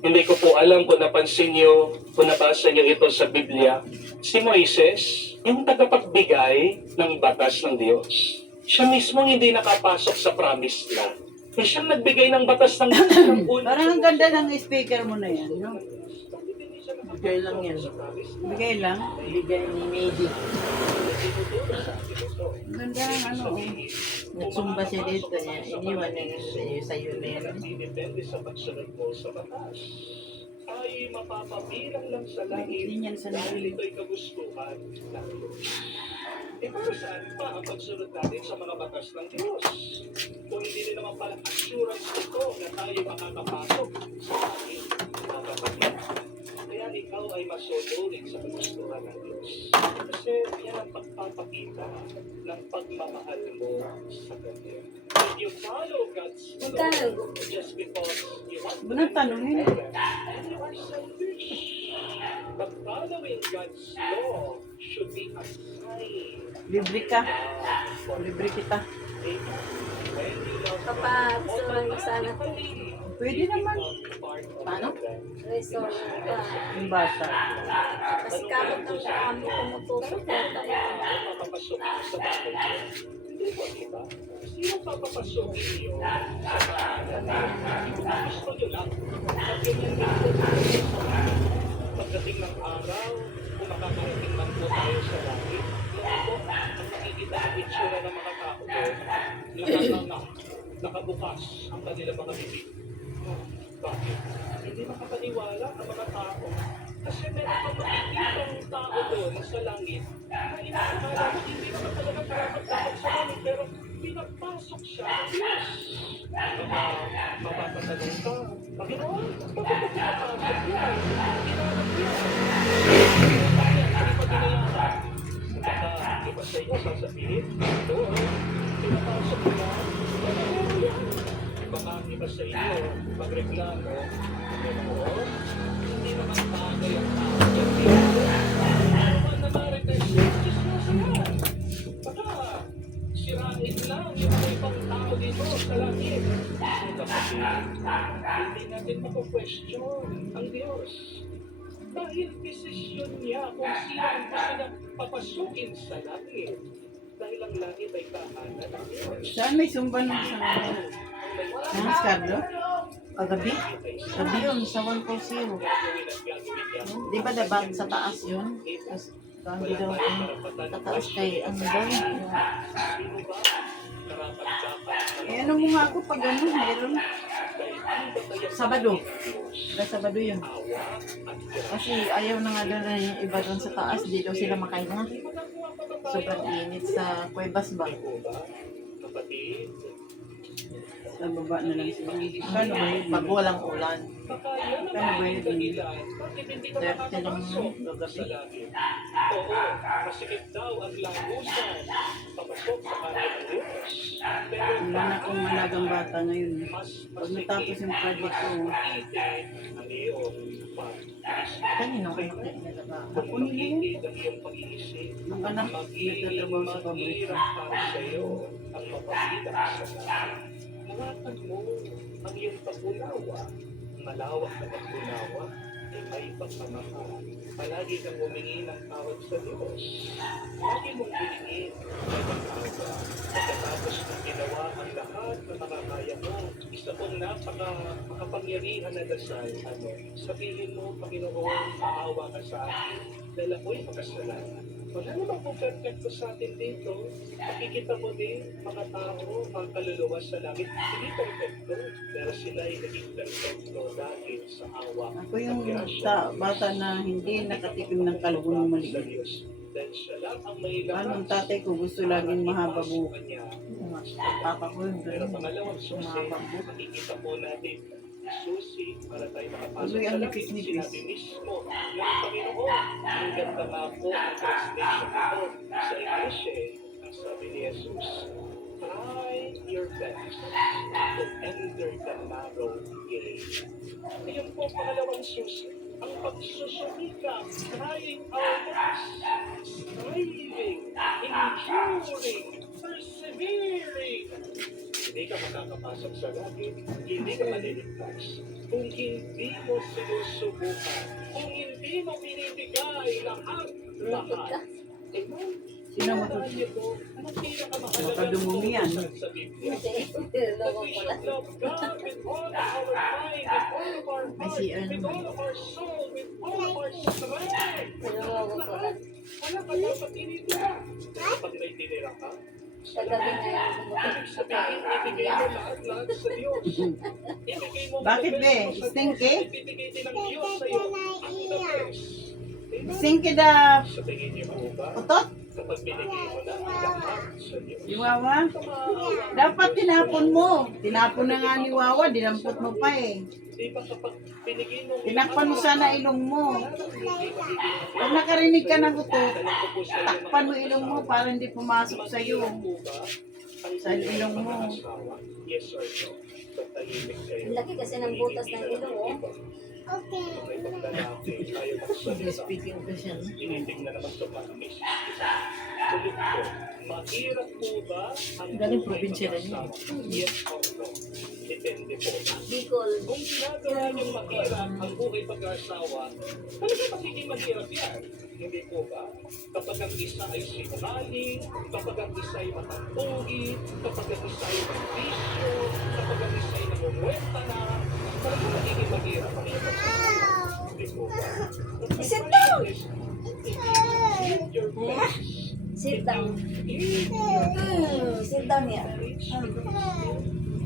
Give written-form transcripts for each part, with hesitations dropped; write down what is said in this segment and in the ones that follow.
Hindi ko po alam kung napansin niyo, kung nabasa niyo ito sa Biblia. Si Moises, yung tagapagbigay ng batas ng Diyos. Siya mismo hindi nakapasok sa promised land. Eh, siyang nagbigay ng batas ng Diyos ng Parang ang ganda ng speaker mo na yan, no? Bigay lang yan. Bigay lang. Bigay ni Medi. Ang ganda ng ano, oh. Nagsumba siya dito niya. Iniwan niya sa'yo na yan. Depende sa pagsunod mo sa batas. Ay mapapabilang lang sa langit Hindi yan sa dahil ito'y kagustuhan ng Diyos. E para saan pa ang pagsunod natin sa mga batas ng Diyos? Kung hindi rin naman pala assurance ito na tayo makakapasok sa langit na kapatid. Kaya ikaw ay masunurin sa kagustuhan ng Diyos. Kasi yan ang pagpapakita ng pagmamahal mo sa Kanya. If you follow God's law just because you want to Bunang tanongin. and you are selfish. But following God's law should be a sign. Libre ka. Libre kita. When you love Kapag gusto mo sana Pwede naman. Paano? resort ka. Yung bata. Kasi kapag ang kami tumutusok na tayo. papapasok sa bahay niyo. Hindi po, di ba? Sino papapasok niyo sa bahay? Yung gusto niyo lang. At ganyan din po tayo sa bahay. Pagdating ng araw, kung makakarating man po tayo sa langit, noon po, ang nakikita ang itsura ng mga tao doon, nakanganga, nakabukas ang kanilang mga bibig. Bakit? Hindi makapaniwala ang mga tao. Kasi meron kang makikitang tao doon sa langit na inaakala mo hindi naman talaga karapat-dapat sa langit pero pinagpasok siya ng Diyos. Mapapatanong ka, Panginoon, bakit mo pinapasok yan? Hindi pa ginayaran. Baka iba sa iyo sasabihin, doon, pinapasok mo na, baka iba sa iyo, magreklamo, Panginoon, hindi naman bagay ang tao dyan dito. Naman na marites, Diyos mo sa yan. Baka sirain lang yung mga ibang tao dito sa langit. So kapatid, hindi natin mako-question ang Diyos. Dahil desisyon niya kung sino ang gusto niya papasukin sa langit. Dahil ang langit ay tahanan ng Diyos. Saan may sumba nung sa Mas Carlo? Kagabi? Gabi yun, sa 140. Di ba diba sa taas yun? Tapos, hindi daw tataas kay ano daw? Eh, ano mo nga ako pag ano, meron. Sabado. Diba Sabado yun? Kasi ayaw na nga doon na yung iba doon sa taas. Di daw sila makahinga. Sobrang init sa Cuevas ba? Kapatid, Sa baba na lang sila. Kano ba yun? Pag walang ulan. baka yan ang Kano ba yun? dahilan bakit hindi ka 30 lang makakapasok yun, gabi. sa langit. Oo, masikip daw ang langusan papasok sa kanan ng Diyos. Pero Wala na akong malagang bata ngayon. mas Pag natapos yung project ko, maigit ang iyong pag-iisip. Kaninong anak na inalaga? Kung maigit ang iyong pag-iisip, ang anak nagtatrabaho sa public. mahirap para sa iyo ang mapagitan sa langit. Ingatan mo ang iyong pag-unawa. Malawak na pag-unawa ay may pagmamahal. Palagi kang humingi ng tawad sa Diyos. Lagi mong hilingin ay mag-awa. Pagkatapos ng ginawa ang lahat na makakaya mo, isa kong makapangyarihan na dasal, sabihin mo, Panginoon, maawa ka sa akin, dahil ako'y makasalanan. Wala naman po perfecto sa atin dito. Makikita mo din, mga tao, mga kaluluwa sa langit, hindi perfecto. Pero sila ay naging perfecto dahil sa awa. Ako yung bata na hindi nakatikim ng kalunong sa maliit. Diyos. Dahil siya lang ang may lakas. Anong tatay ko gusto laging mahaba buhok. Kanya. Papa ko yun. Pero pangalawang susi, Mahaba buhok. makikita po natin susi para tayo makapasok Tuloy sa ang langit. nipis-nipis. Sinabi mismo ng Panginoon, ang ganda nga po ang translation ito sa English ang sabi ni Jesus, try your best to enter the narrow gate. Ayun po ang pangalawang susi. Ang pagsusumika, trying our best, striving, enduring, persevering. hindi ka makakapasok sa langit, hindi ka maliligtas. Kung hindi mo sinusubukan, kung hindi mo binibigay lahat, eh, Sino mo to? Anong pinakamahalaga Baka dumumi yan. sa Biblia? Hindi, That loko we ko should lang. love God with all of our mind, with all of our May heart, si ano. with all of our soul, with all of our strength. Niloko ko lang. Wala ka dapat tinitira. Kapag may tinira ka, Kagabi na yung ibig sabihin, ibigay mo lahat sa Diyos. Ibigay mo Bakit, be? sa Diyos. Stinky? Ibibigay din ng Diyos sa'yo ang the best. Diba? Singki da Sa tingin niyo po ba? utot? Kapag binigay mo na ang lahat sa Diyos, Si Wawa? Dapat tinapon mo. Tinapon na nga ni Wawa, dinampot mo pa eh. di ba kapag binigay mo, Tinakpan mo sana ilong mo. Pag nakarinig ka ng utot, takpan mo ilong mo para hindi pumasok sa iyo. Sa ilong mo. Yes or no? Patahimik kayo. Ang laki kasi ng butas ng ilong, oh. May paglalaki, ayaw magsalita. Speaking ko siya. no? Tinitingnan naman ito para may sisisa. Sulit ko, mahirap po ba ang Galing buhay probinsya na yun. mag-asawa? Yes or no? Depende po. Bicol. Kung ginagawa niyong mahirap ang buhay pag-asawa, talaga magiging mahirap yan. Hindi po ba? Kapag ang isa ay sinungaling, kapag ang isa ay matampugi, kapag ang isa ay magbisyo, kapag ang isa ay namumuwenta na, talaga magiging mahirap ang iyong pag-asawa. Hindi po ba? Sit down! Hit your face. Sit down. Sit down here.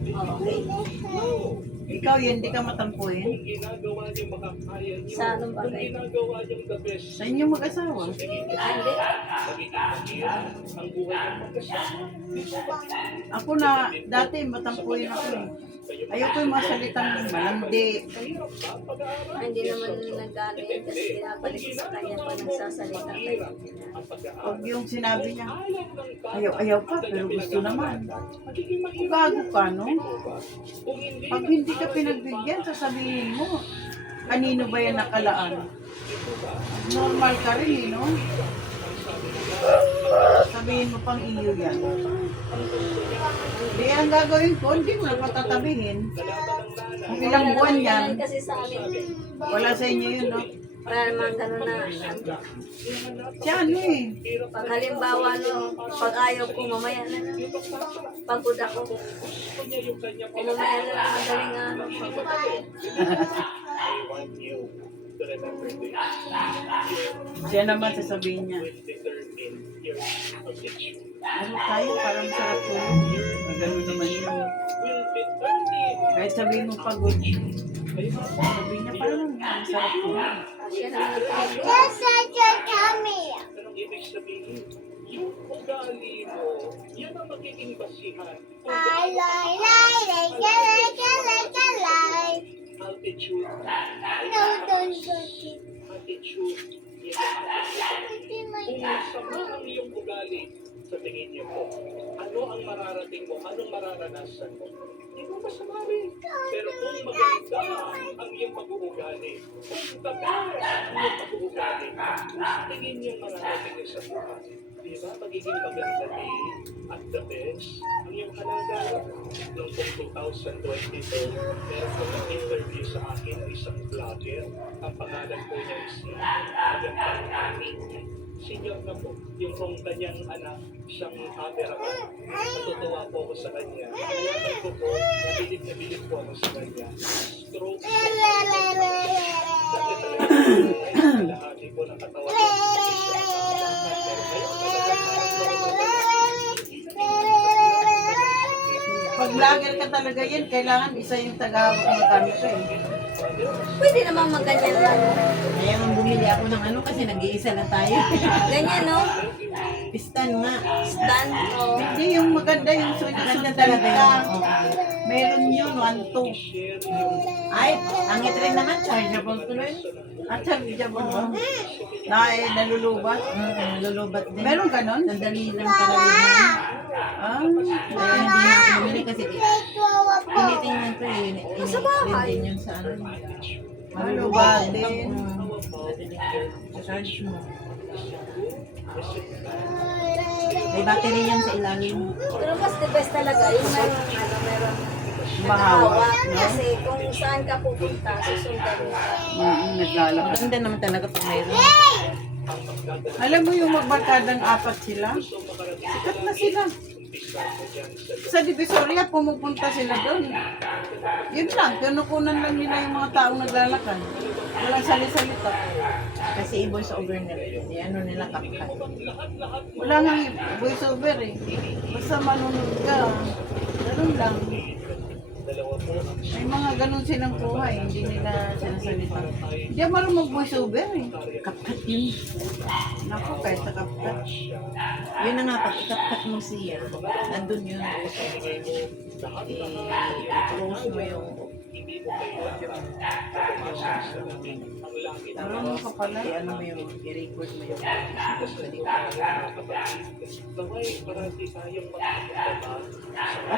Oh, okay. Ikaw yun, hindi ka matampuin. Kung ginagawa niyong makakaya niyo, Sa anong kung bagay? ginagawa niyong the best, Sa inyong mag-asawa. tingin niyo, Hindi. magiging mahirap ang buhay ng mag-asawa. Di po ba? Ako na, dati matampuin ako eh. Ayoko yung mga salitang malandi. Mahirap ba ang pag-aaral? Hindi naman nag-ano yan kasi pinapalik ko sa kanya pa nagsasalita kayo. Ang pag-aaral. Huwag yung sinabi niya, Ayaw ng bata ayaw pa, ang pero gusto naman. magiging mahirap. Bago ka, no? Di po ba? Kung hindi Pag hindi ka pinagbigyan, sasabihin mo, kanino ba yan nakalaan? Normal ka rin eh, no? Sabihin mo pang iyo yan. Di ang gagawin ko, hindi mo na patatabihin. Kung ilang buwan yan, Kasi sa amin, wala sa inyo yun, no? wala naman gano'n na. Siya ano eh. Pag halimbawa, no, pag ayaw ko, mamaya na lang. Pagod ako. O mamaya na lang, madaling ano, pagod ako. I want you to remember this. Siya naman sasabihin niya, Will determine your position. ano tayo, parang sarap ko. Ganun naman yun. Will determine Kahit sabihin mo pagod, sabihin niya parang ang sarap ko. Siya naman nagpapagod. Anong ibig sabihin? Yung ugali mo, yan ang magiging basihan. Altitude. Attitude. Kung masama ang iyong ugali, sa tingin niyo po, ano ang mararating mo? Anong mararanasan mo? Hindi mo masama rin. Pero kung maganda ang iyong pag-uugali, kung the best ang iyong pag-uugali, sa tingin niyo mararating niyo sa buhay. Diba? Pagiging maganda din at the best ang iyong kalagayan. Noong 2022, meron ko nag-interview sa akin ng isang vlogger. Ang pangalan ko niya si Magandang Ani. Senior na po. Yung kung kanyang anak, siyang cameraman. Natutuwa po ako sa kanya. Ang ko po, nabilib po ako sa kanya. Stroke. Dati talaga ay kalahati po ng katawan niya. Pero ngayon Pag vlogger ka talaga yan, kailangan isa yung taga-hawak ng camera eh. Pwede namang magganyan lang. Kaya nang bumili ako ng ano kasi nag-iisa na tayo. Ganyan, no? Pistan nga. Stand, oh. Hindi yung maganda yung Maganda sunod talaga yun. ka. Oo. Meron yun, 1-2. share yung Ay, angit rin naman. Chargeable tuloy. At chargeable ba? Na nalulubat. Nalulubat din. Meron ganon? Sandali lang talaga yun. Ah, Kaya hindi na ako bumili kasi tinitingnan ko yun. Sa bahay. Din yun sa ano. Malulubat din. Charge mo. May battery yan sa ilalim. Pero mas the best talaga, yung meron Mahawa, nakahawa. no? Kasi kung saan ka pupunta, susundan mo ka. Naglalakad. Maganda naman talaga pag mayroon. Alam mo yung magbarkadang apat sila? Sikat na sila. Sa Divisoria, pumupunta sila doon. Yun lang, kinukunan lang nila yung mga taong naglalakad. Walang sali-salita. Kasi i-voice over nila. Ano nila kapkat. Wala nang voice over eh. Basta manunod ka. Ganun lang. May mga ganun silang buhay, hindi nila sinasalita. Hindi ako marunong mag-voice over eh. Kapkat yun. Naku, kahit sa kapkat. Yun na nga, pag ikapkat mo siya, nandun yun. I-close mo yung Marunong ka pala. ano mo yung i-record mo yung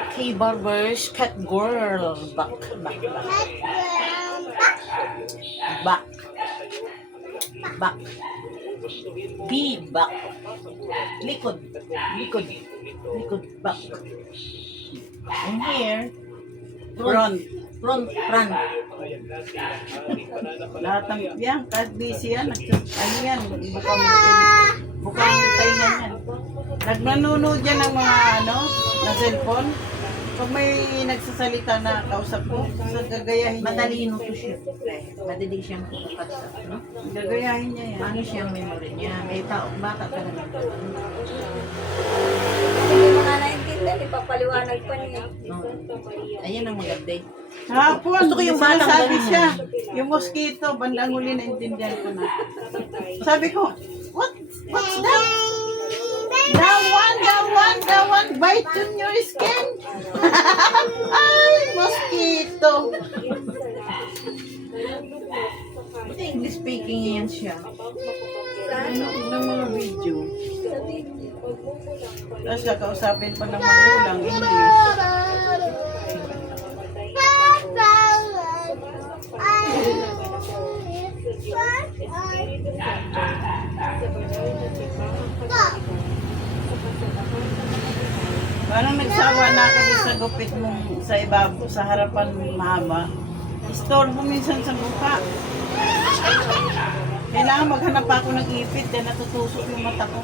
okay, barbers, cut girl. Back. Back. Be back. Likod. Back. And here, Front. front. Lahat ng, yan, kahit busy yan, ano yan, bukang taingan yan. Nagnanunood yan ng mga, na cellphone. Pag may nagsasalita na kausap ko, gagayahin niya. Matalino to siya. Madali siyang tutukat sa, no? Gagayahin niya yan. Ano siyang memory niya? May bata talaga. Hindi mo nga naintindihan, ipapaliwanag pa niya. Ayan ang maganda eh. Hapon, Gusto ko yung batang sinasabi ganun. siya. Yung mosquito, bandang huli naintindihan ko na. Sabi ko, what's that? The one bite on your skin. Ay, mosquito. English speaking yan siya. Ano ng mga video. Tapos kakausapin pa ng magulang, English. Parang nagsawa na ako dun sa gupit mong sa ibabo, sa harapan mahaba. Istorbo minsan sa mukha. Kailangan maghanap pa ako ng ipit dahil natutusok yung mata ko.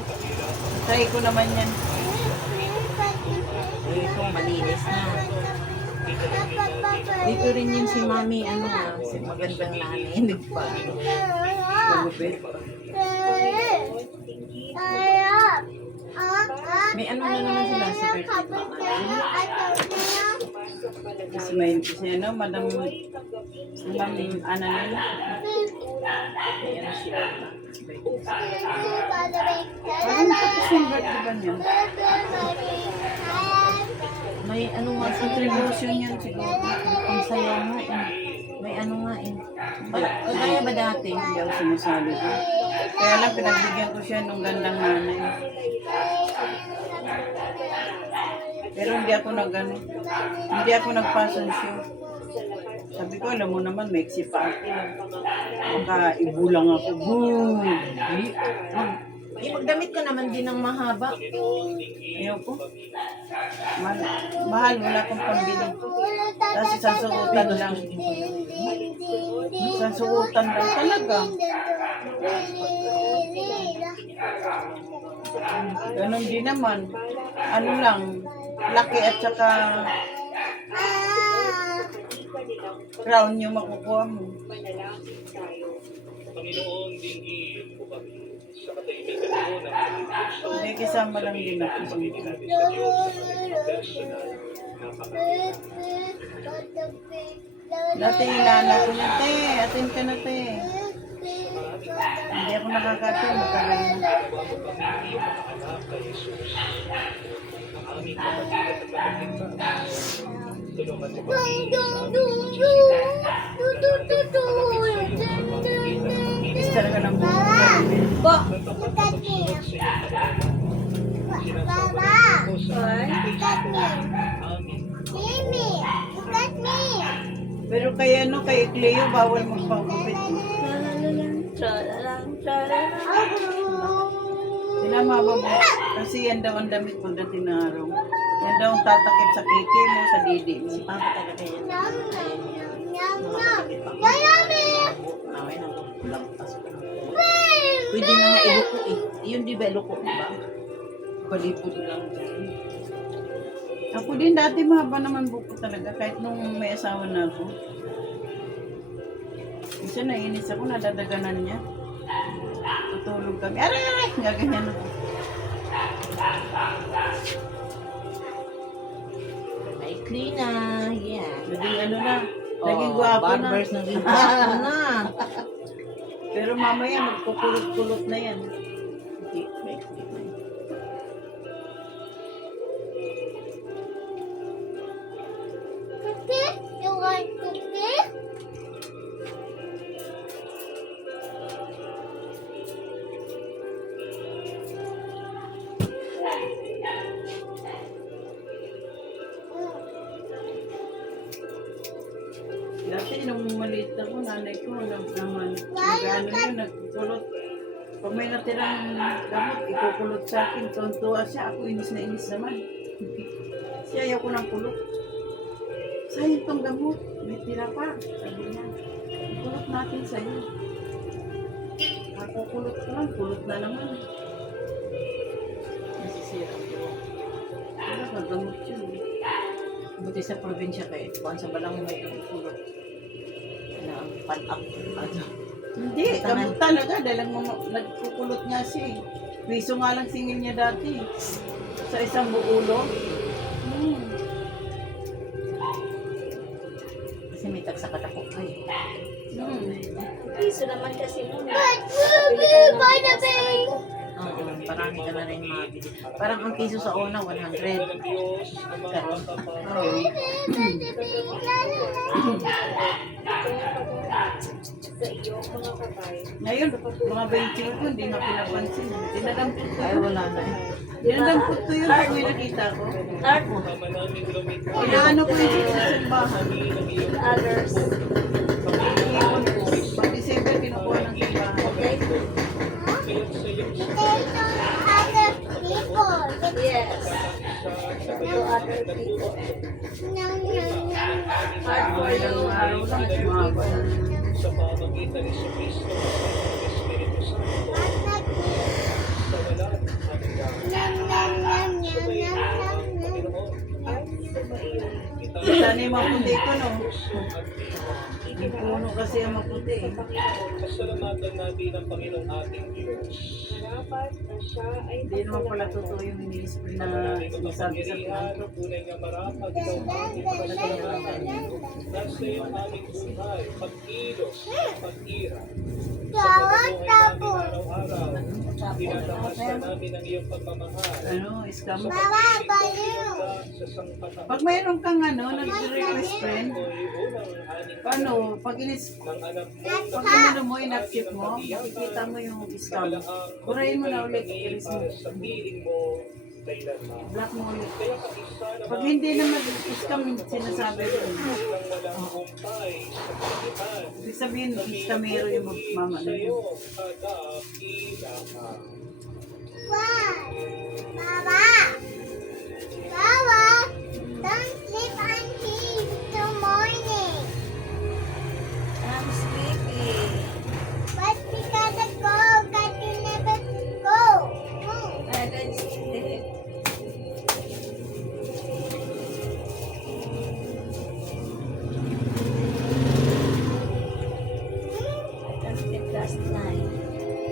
Try ko naman yan. Ito, malinis na. Dito rin yun si Mami, si magandang nanay. Nagpa, gupit. May na naman sila sa birthday pa. Kasi may Madam Ana nila. Ayan siya. Parang tapos yung birthday ba niya? May nga sa Contribution yan siguro. ang saya nga eh. May nga eh. Kagaya ba dati? Hindi ako sinasabi ko. Kaya lang pinagbigyan ko siya nung gandang nanay. Pero hindi ako hindi ako nag-fashion show. Sabi ko, alam mo naman, maiksi pa ako. Baka ibulang ako. Boom! Magdamit ka naman din ng mahaba. Ayoko. Mahal, wala akong pambili. Tapos isang suotan lang. Isang suotan lang talaga. Ganon din naman. Ano lang, laki at saka crown yung makukuha mo. Panginoon, dinggin mo kami sa katahimikan mo ng aming puso. May kasama lang din ako. Sabihin natin sa Diyos na personal na pangalaman. Dati inaanak ko na, te, atin ka na, te. Hindi ako nakakatin, matagal na. Bago kami iyong mga anak kay Jesus. Ang aming kapatid at kapatid. Tulungan mo kami Inis talaga ng buhay. Po! Pero kay kay Cleo, bawal magpagupit. Tralalang, tralalang, tralalang. Sinama ba mo? Kasi yan daw ang damit pagdating ng araw. Yan daw ang tatakip sa keke mo, sa didi mo. Si Papa talaga yan. Ayan yan. Mga matakit pa. Away na lang. Pwede na nga iluko eh. Yun di ba iluko, di ba? Palipod lang. Ako din dati mahaba naman buko talaga kahit nung may asawa na ako. Kasi nainis ako, nadadaganan niya. Tutulog kami. Aray! Gaganyan ako. Maikli na. Yeah. Naging ano na. Naging gwapo na. Barbers naging gwapo na. Pero mamaya magkukulot-kulot na yan. Hindi, maikli na. You want cookie? Dati nung maliit ako, nanay ko, nag-ano yun, nagkukulot. Pag may natirang gamot, ikukulot sa akin. Tontuwa siya, ako inis na inis naman. Siya ayaw ko ng kulot. Sayang tong gamot, may tira pa. Sabi niya, ikulot natin sa'yo. Ako kulot ko lang, kulot na naman. Nasisira ko. Wala ka, gamot yun. Buti sa probinsya kayo. Kung sa balang may kulot. Na ang pan-up. Ano? Hindi, gamot talaga. Dahil nagkukulot niya siya eh. Piso nga lang singil niya dati. Sa isang buulo. Kasi may tagsa-katakot ko eh. Piso naman kasi nun. Oo, parang ka na rin mabili. Parang ang piso sa una, 100. Pero, Sa iyo, mga kapay. Ngayon, mga 20 ko, hindi na pinapansin. Dinadampot ko ay yun. wala na eh. Dinadampot ko yun pag may nakita ko. Art, Inaano ko yung sa simbahan. others. Iipon ko. Pag December, kinukuha ng simbahan. Okay? Yes. To other people. Art for you. Ilang araw lang, sumaba na. sa pamamagitan ni Kristo at Espiritu Santo sa walang hanggan. Sumayin mo ang Panginoon. Tanim ang pundi ko, no? Yung puno kasi ang maputi. Pasalamatan natin ang Panginoong ating Diyos. Hindi naman pala totoo yung ini-spray na sinasabi sa pinto. Tunay nga marapag ikaw ang aming pasalamatan. Nasa iyo ang aming buhay, pag-ilos, pag-ira. Sa pagbuhay namin araw-araw, dinadamasan namin ang iyong pagmamahal. Ano, scam. Sa pag-ilos sa sangkatapos. Pag mayroon kang ano, nag-request friend, Ako'y unang aning paano, pag inis, ng anak mo, pag inano mo, inactive mo, makikita mo yung scam. Burahin mo na ulit, iris mo. sa piling mo kailanman. Block mo ulit. Kaya kaisa na Pag hindi naman scam, sinasabi ko. walang kumpay sa kagitan. Ibig sabihin, scamero yung mama na Sa'yo, yun. kadakilangan. Don't sleep until morning. I'm sleepy. But because of go, that you never go. I don't sleep. I don't sleep last night.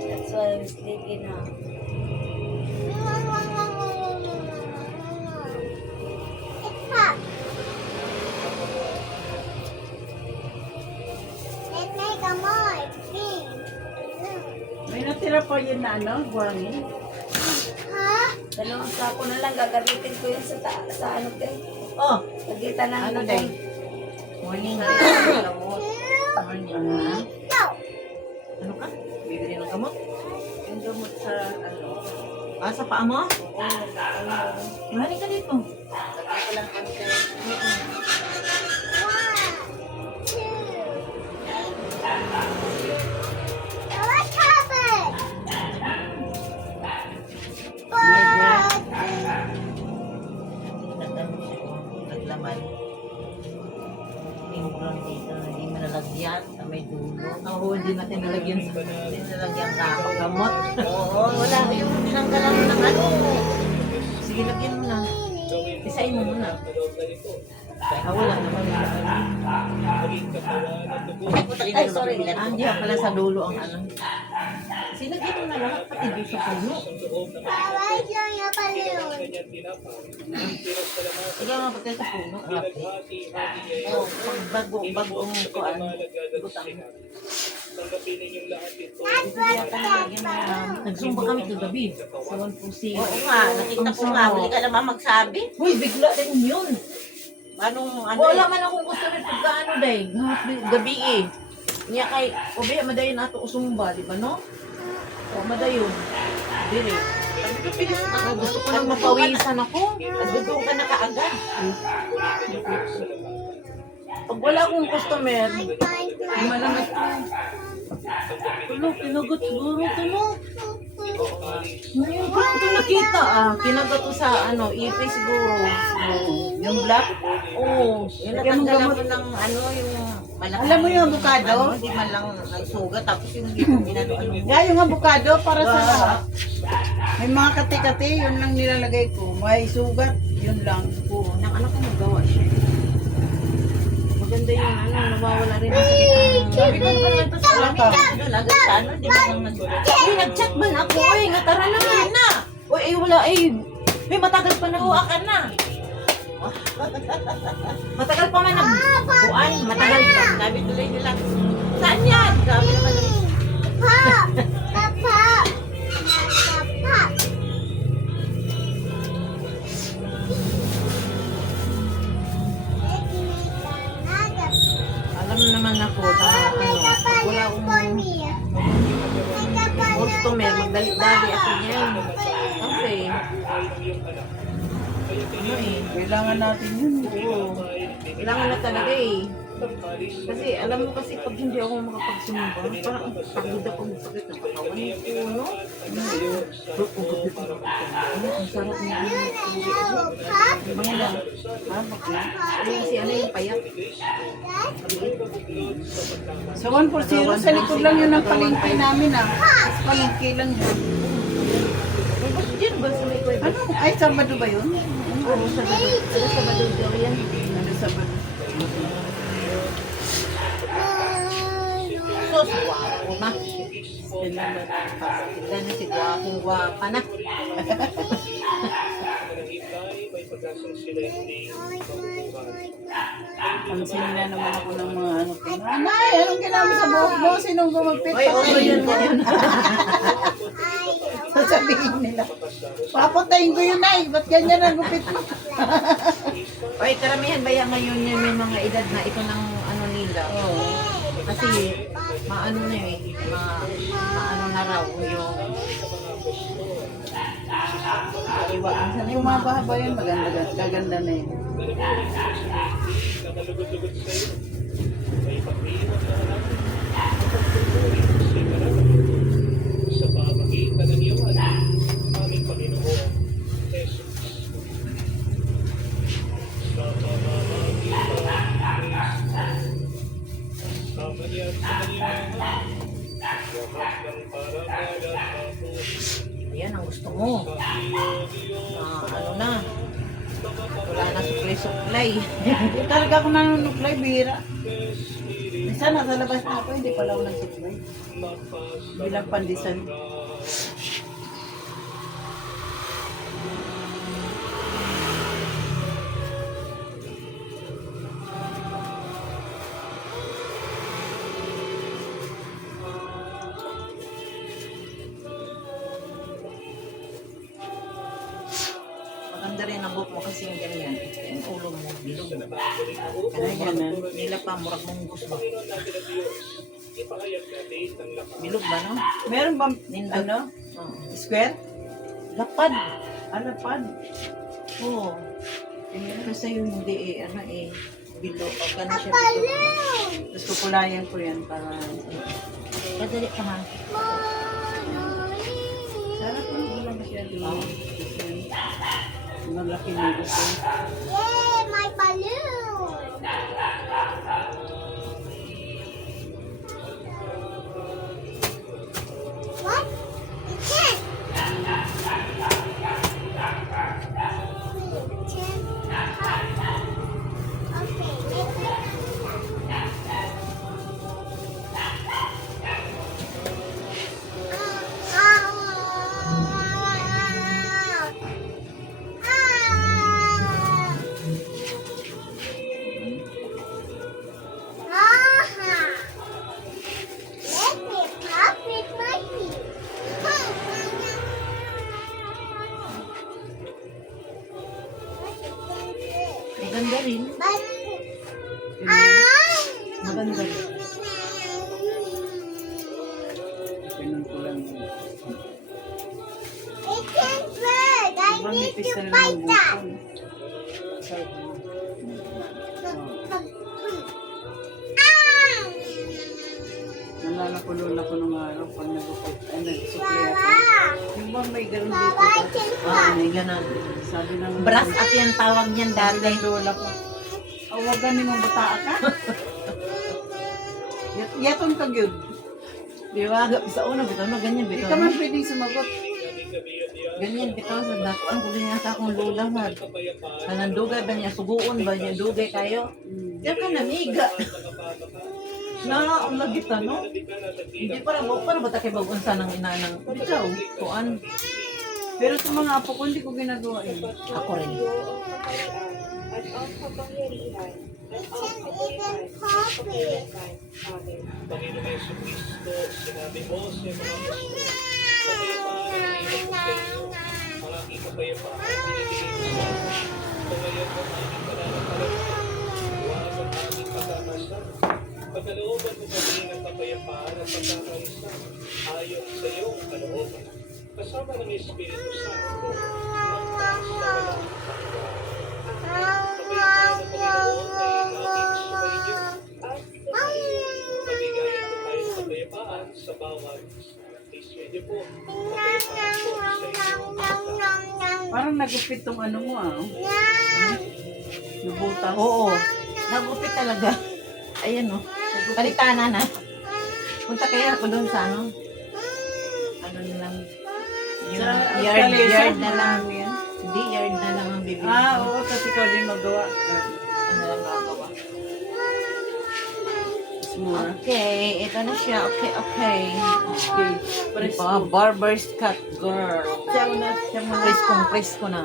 That's why I'm sleepy now. It's hot. Let's make a more thing. May natira pa yun na ano, buhangin. Huh? Dalawang sapo na lang, gagamitin ko yun sa ano kayo. Oh, Pagitan ng ano day? Morning ha. Morning ha. No. Ano ka? Bibili ng gamot? Yung gamot sa ano. Ah, sa paa mo? Oo, ano. Mali ka dito. Lagay ko lang konti. One, two. What happened? hindi natin nalagyan na gamot. Oo, wala yung tinanggalan mo ng ano. Sige, lagyan mo na. Isain mo muna. Wala naman. Ay, sorry. Hindi pala sa dulo ang ano. Sinagyan mo na lahat pati doon sa puno. Bawal yung napalun. Ikaw nga pati sa puno. Oh, bago ang kuan. Butang. Nagsumba kami kagabi. Sa 1.0. Oo nga, nakita ko nga. Hindi ka naman magsabi. Uy, bigla din yun. Anong ano? Wala man akong gusto rin pagkaano day. Gabi eh. Niya kay, o ba, madayon ato usumba, di ba no? O, madayon. Dire. Gusto ko lang mapawisan ako. Nagdudong ka na kaagad. Pag wala akong customer, malamit ko. Tulo, pinagot siguro ito mo. Ngayon ko ito nakita kinagat ko sa ipay siguro. Yung black? Oo. Yung natanggalan mo ng ano, yung malaki. Alam mo yung avocado? Hindi man lang nagsugat. Tapos yung ginano-ano. Yeah, yung avocado para sa may mga kati-kati, yun lang nilalagay ko. May sugat, yun lang. Oo, nang anak ko magawa siya. Maganda yung nawawala rin ang sakit ng... Sabi ko naman ito sa amin. Agad sa ano, hindi mo lang Uy, nag-chat man ako nga tara na na. Uy, wala may matagal pa na huwa ka na. Matagal pa man nagbuan, matagal pa. Sabi tuloy nila, saan yan? Sabi naman nila, Pop! Pop! Pop! Alam naman ako na pag wala akong customer, magdali-dali ako yan. Kasi, Kailangan natin yun. oo, kailangan na talaga eh. Kasi alam mo kasi pag hindi ako makapagsumba, parang ang pagod ako ng sakit ng katawan ko, no? Ang sarap niya. Mga lang. Kasi yung payak. Sa 140, sa likod lang yun ang palengke namin Mas palengke lang yun. Diyan ba sa may kwento? Ano? Ay, Sabado ba yun? Oo, Sabado. Ano Sabado daw yan? Ano Sabado? Sos, guwapo na. Sila na si guwapong guwapa na. Pansinin na naman ako ng mga ano. Nanay, anong ginamit sa buhok mo? Sinong gumapit? Ay, okay yun ngayon. Sasabihin nila. Papatayin ko yun, Nay. Ba't ganyan ang gupit mo? Ay, karamihan ba yan ngayon yung may mga edad na ito ng ano nila? Oo. Kasi, maano na eh, maano na raw yung iwaan sa Yung mga bahaba yun, maganda, gaganda na yun. Sa pamagitan ng iyon, aming Panginoon, Jesus. Sa pamamagitan ng sama niya sa kanyang lahat ng parangal at papuri. Yan ang gusto mo. Ano na. Wala na supply. Hindi talaga ako nanunuklay, bihira. Minsan nasa labas na ako, hindi pala ako nagsuklay. Bilang pandisan. Maganda rin ang buhok mo kasi yung ganyan. Yung ulo mo, bilog. Ano ganun? Nila pa, murag mong gusto. Ipahayag natin ang lakas. Bilog ba, no? Meron bang, Nindot. ano, Oo. square? Lapad. Alapad. Oo. Kasi yung hindi bilog. O ka na siya bilog. Tapos kukulayan ko yan para... Kadali ka ha. Sarap yung ulam masyado. Malaki na ito. Yay! My balloon! rin. Maganda rin. Ganun ko lang. It can't work. I Sobrang need nipis to na bite ng that. buko. Nalala ko lola ko nung araw pag nag-supply ako. Yung bang may ganun dito. May ganun. Sabi ng Brass at yan tawag niyan sabi dati. ng lola ko. Awagan ni mong bataa ka. Yaton ka gyud. Di ba? Sa una, bitaw na ganyan, Di bitaw ka na. man pwedeng sumagot. Ganyan, bitaw sa datuan ko din yata akong lula nga. Kanang dugay ba niya, suguon ba niya, dugay kayo. Diyan ka namiga. Na, ang lagi no? Hindi para ba tayo bagunsa ng ina ng ikaw, kuan. Pero sa mga apo ko, hindi ko ginagawa eh. Ako rin. At ang kapangyarihan, at ang Even coffee. Panginoon Yesu Cristo, sinabi mo sa mga apostol, kapayapaan ang iyong sa inyo, ang aking kapayapaan, binibigay ko sa inyo. Pagayan mo ang aming pananampalataya, huwag ang aming pagkakasal. Pagkalooban mo kami ng kapayapaan at pagkakaisa, ayon sa iyong kalooban. Kasama ng Espiritu Santo, magtaas sa walang hanggan. Kapayapaan ng Panginoon ay laging sumainyo. Pabigayan po tayo ng kapayapaan sa bawat isyo niyo po. Kapayapaan po sa inyo. Parang nagupit tong ano mo ah. Nabutas. Oo. Nagupit talaga. Ayan o. Kalikana na. Punta kaya ako doon sa ano. Ano lang. Yung Sa yard Calesa, na lang. marami yan. Hindi, yard na lang ang bibili. Ah, oo, kasi ikaw din magawa. Ano lang gagawa. Mas mura. Okay, ito na siya. Okay. Okay. Presko. Diba? Barber's cut, girl. Siya muna, siya muna. Presko na.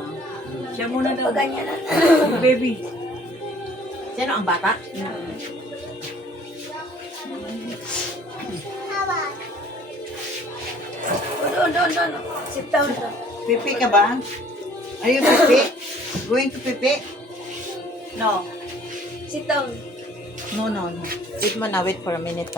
Siya muna daw. Ganyan na. Baby. Sino ang bata? No. Sit down. Pipi ka ba? Are you pipi? Going to pipi? No. Sit down. No. Wait mo na, wait for a minute.